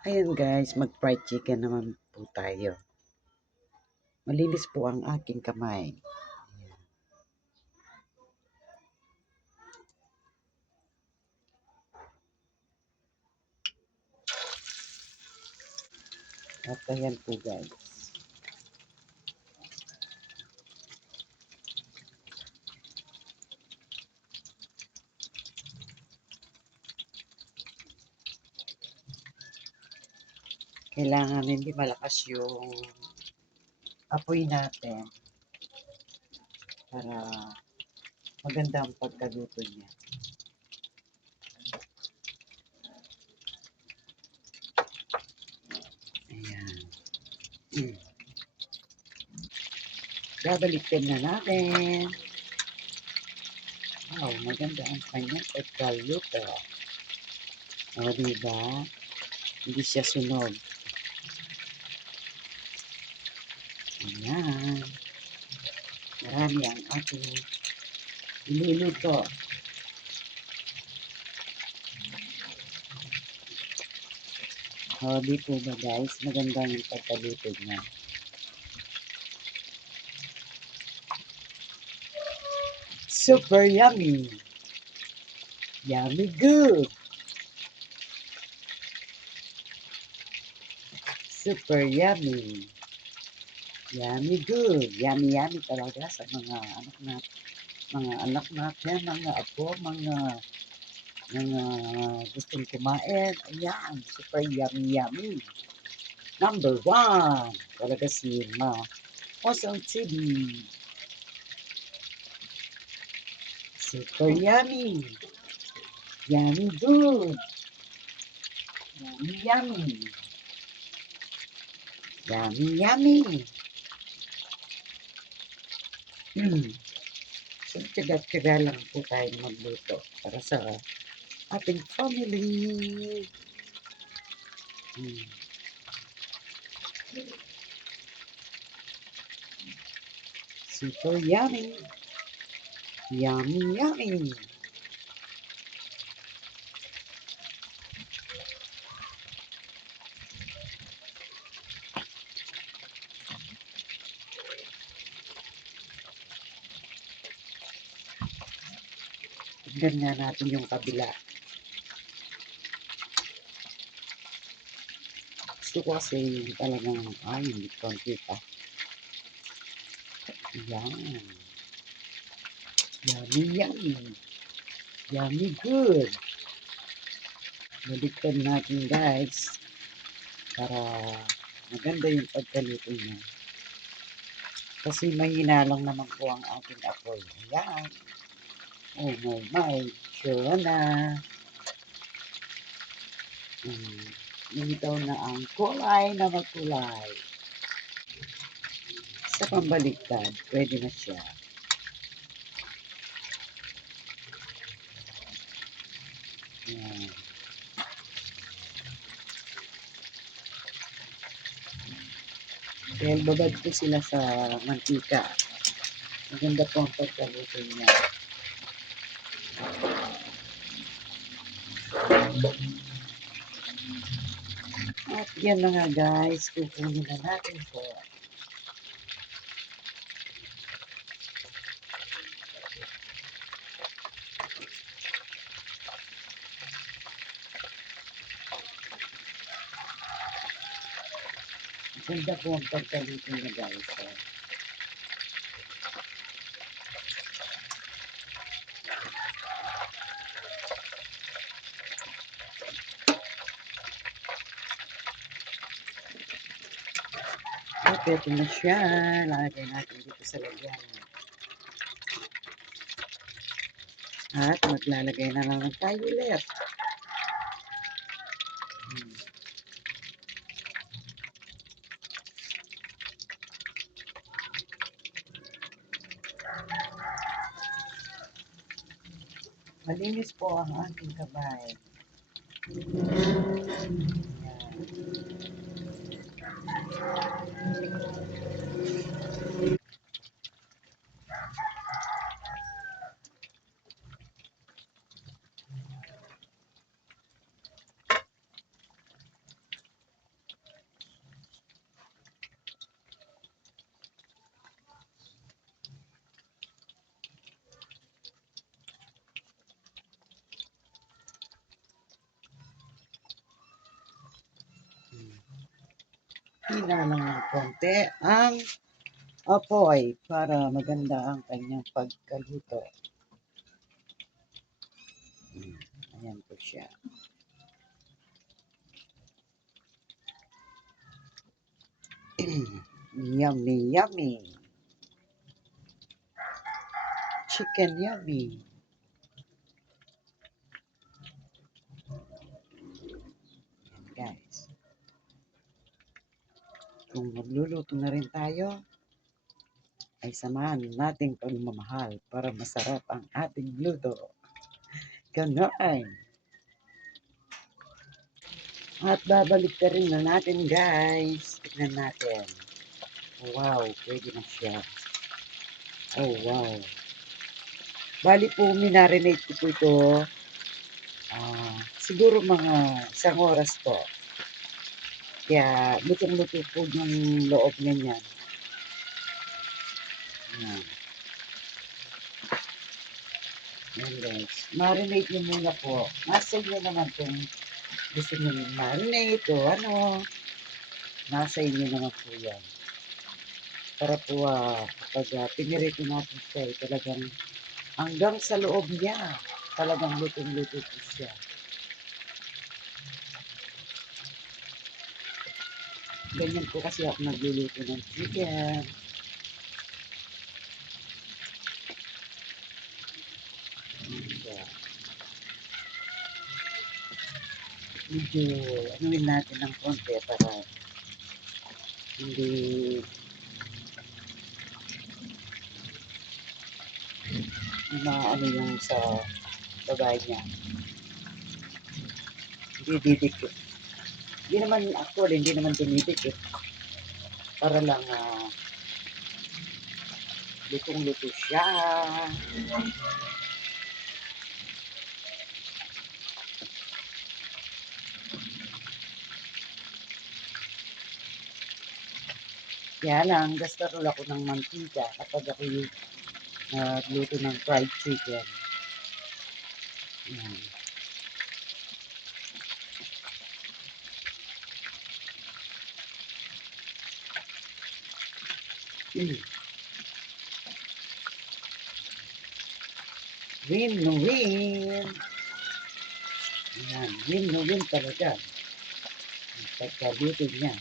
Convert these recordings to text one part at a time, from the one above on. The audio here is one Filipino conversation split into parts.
Ayan guys, mag-fried chicken naman po tayo. Malinis po ang aking kamay. At ayan po guys. Kailangan hindi malakas yung apoy natin para maganda ang pagkaluto niya. Ayan. Babaliktad na natin. Wow, maganda ang kanyang pagkaluto. O, diba? Hindi siya sunog. Ayan. Marami ang ating niluluto. O, di po ba guys? Maganda yung pagkaluto niya. Super yummy. Yummy good. Super yummy. Yummy good. Yummy yummy talaga sa mga anak natin, mga apo, mga gustong kumain. Ayan, super yummy yummy. Number 1. Talaga si Ma Awesome TV. Super yummy. Yummy good. Yummy yummy. Yummy yummy. So, tiyaga-tiyaga lang po tayo magluto para sa ating family. Super yummy. Yummy, yummy. Tignan nga natin yung kabila. Gusto ko kasi yung talagang, hindi konti pa. Yan. Yummy, yummy. Yummy good. Baliktad natin guys. Para maganda yung pagkaluto niya. Kasi mahina lang naman po ang ating apoy. Ayan. Oh my. Sure na. Lumitaw na ang kulay na magkulay. Sa pambaliktad, pwede na siya. Ayan. Dahil babad ko sila sa mantika. Maganda po ang pagkaluto niya. At yan na nga guys, kukunin na natin po. Maganda po ang pagkaluto niya guys. At ito na siya. Lagay natin dito sa lagyan. At maglalagay na naman tayo ulit. Malinis po ang aking kamay. Hina lang ng konti ang apoy para maganda ang kanyang pagkaluto. Ayan po siya. Yummy, yummy. Chicken yummy. Ayan guys. Kung magluluto na rin tayo, ay samahan nating pagmamahal para masarap ang ating luto. Ganon. At babalik ka rin na natin guys. Tignan natin. Wow, pwede na siya. Oh wow. Bali po, minarinate ko po ito. Siguro mga 1 oras po. Kaya lutong-luto po yung loob niya. Yan. Yan guys. Marinate nyo muna po. Nasa inyo naman kung gusto nyo marinate o ano. Nasa inyo naman po yan. Para po kapag pinirito natin siya, talagang hanggang sa loob niya, talagang lutong-luto po siya. Ganyan po kasi ako nagluluto ng chicken. Medyo anuin natin ng konti para hindi maano yung sa babae niya. Hindi didikit. Hindi naman actually, hindi naman dumidikit. Para lang lutong-luto siya. Kaya lang, gastarol ako ng mantika kapag ako nagluto ng fried chicken. Yan. Win no win. Yan, win no win talaga. Pagkaluto niya.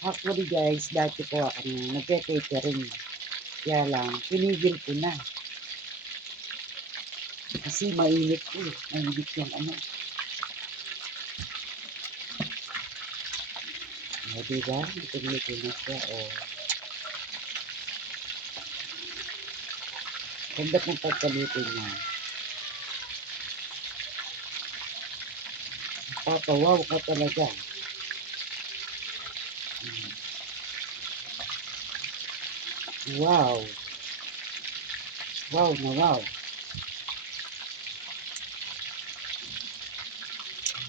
Actually guys, dati po ako nagke-catering. Kaya lang, pinigil ko na. Kasi mainit po. Mainit yung ano. O, diba? Ito na siya. O. Ganda kong pagkaluto niya. Papawaw ka talaga. Wow. Wow na wow.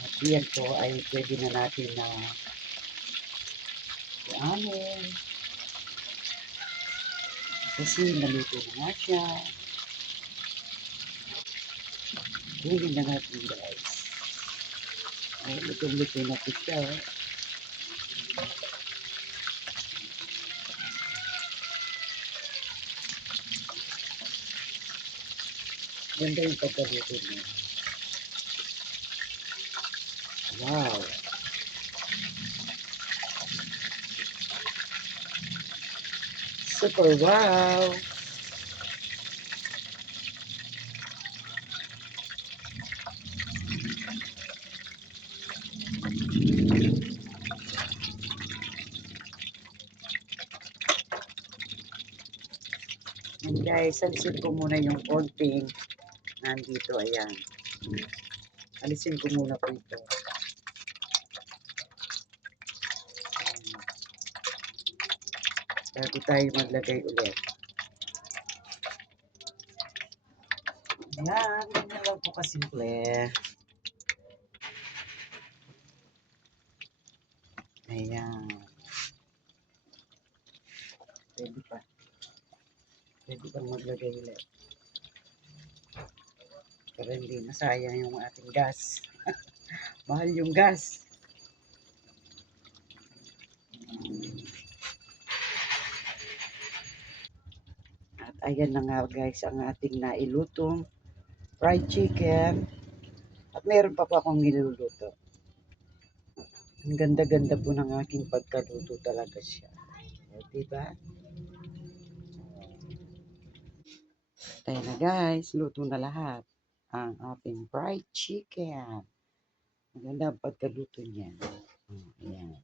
At yan po ay pwede na natin na amin. Kasi naluto na nga siya. Kunin na natin guys. Ay, luto-luto na po siya. Ganda yung pagkaluto niya. Wow. Super wow. And guys, alisin ko muna yung konting nandito. Ayan. Alisin ko muna po ito. Bago tayo maglagay ulit. Ayan. Ganyan lang po kasimple. para hindi masayang yung ating gas. Mahal yung gas. At ayan na nga guys ang ating nailutong fried chicken. At meron pa po akong niluluto. Ang ganda-ganda po ng aking pagkaluto talaga siya. O, diba? Ayan na guys, luto na lahat. Ang ating fried chicken. Maganda ang pagkaluto niya. Ayan.